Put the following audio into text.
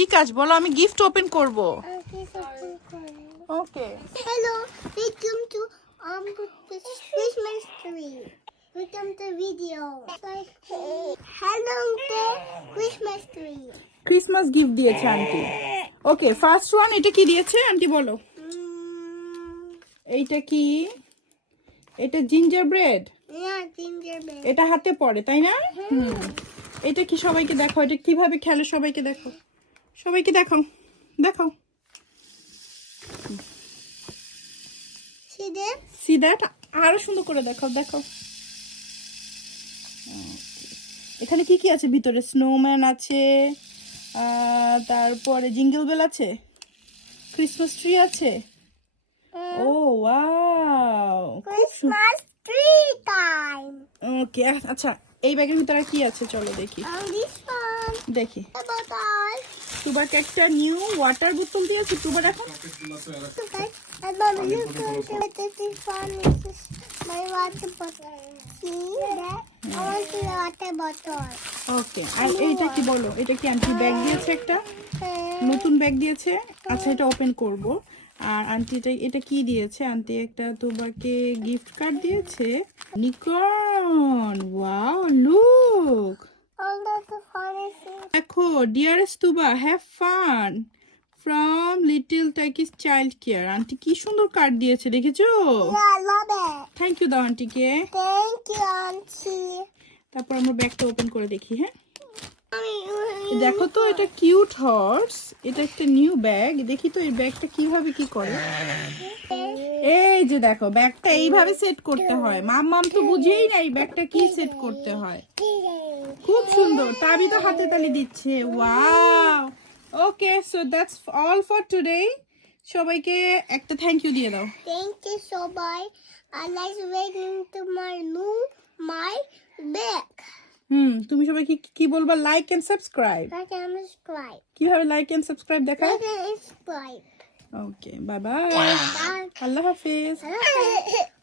কি কাজ বলো, আমি গিফট ওপেন করব। ওকে। Hello, welcome to Christmas tree. Welcome to video. Hello, the Christmas tree. Christmas gift দিয়েছে আন্টি। ওকে, ফার্স্ট ওয়ান এটা কি দিয়েছে আন্টি বলো। এইটা কি? এটা জিঞ্জার ব্রেড। Yeah, gingerbread. এটা হাতে পড়ে তাই না? এটা কি সবাইকে দেখো, এটা কিভাবে খেলে সবাইকে দেখো, সবাইকে দেখাও দেখাও। See that? সি দ্যাট, আরো সুন্দর করে দেখাও দেখাও। এখানে কি কি আছে ভিতরে? স্নোম্যান আছে, তারপরে জিঙ্গল বেল আছে, ক্রিসমাস ট্রি আছে। ও ওয়াও, Christmas tree time. ওকে। আচ্ছা, এই ব্যাগের ভিতরে কি আছে চলো দেখি This one. দেখি। The bottle. টুবাকে একটা নিউ ওয়াটার বোতল দিয়েছে টুবার এখন। Okay. And Mama, you can get this one. This is my water bottle. See that? I want the water bottle. ওকে, আর এইটা কি বলো, এটা কি আন্টি ব্যাগ দিয়েছে একটা নতুন ব্যাগ দিয়েছে। আচ্ছা, এটা ওপেন করব। আর আন্টি এটা কি দিয়েছে? আন্টি একটা তোমাকে গিফট কার্ড দিয়েছে, Nikon. Wow, look. Oh, that's the funny thing. দেখো, dearest Tuba, have fun from little Turkish child care. Aunty কি সুন্দর কার্ড দিয়েছে দেখেছো? Yeah, I love it. Thank you দাও আন্টিকে। Thank you, Auntie. তারপর আমরা ব্যাগটা ওপেন করে দেখি। হ্যাঁ, Mommy, দেখো তো, এটা কিউট হর্স। এটা একটা নিউ ব্যাগ। দেখি তো এই ব্যাগটা কিভাবে কি করে। এই যে দেখো, ব্যাগটা এইভাবে সেট করতে হয়। মাম্মাম তো বুঝেই না এই ব্যাগটা কি সেট করতে হয়। খুব সুন্দর। তাবি তো হাতে তালি দিচ্ছে। Wow. Okay, so that's all for today. সবাইকে একটা থ্যাংক ইউ দিয়ে দাও। thank you so much. I like waiting to my back. তুমি সবাইকে কি বলবা? Like and subscribe. I can subscribe. কিভাবে লাইক এন্ড সাবস্ক্রাইব দেখায়? I can subscribe. Okay, bye bye. Bye. আল্লাহ হাফেজ। Bye.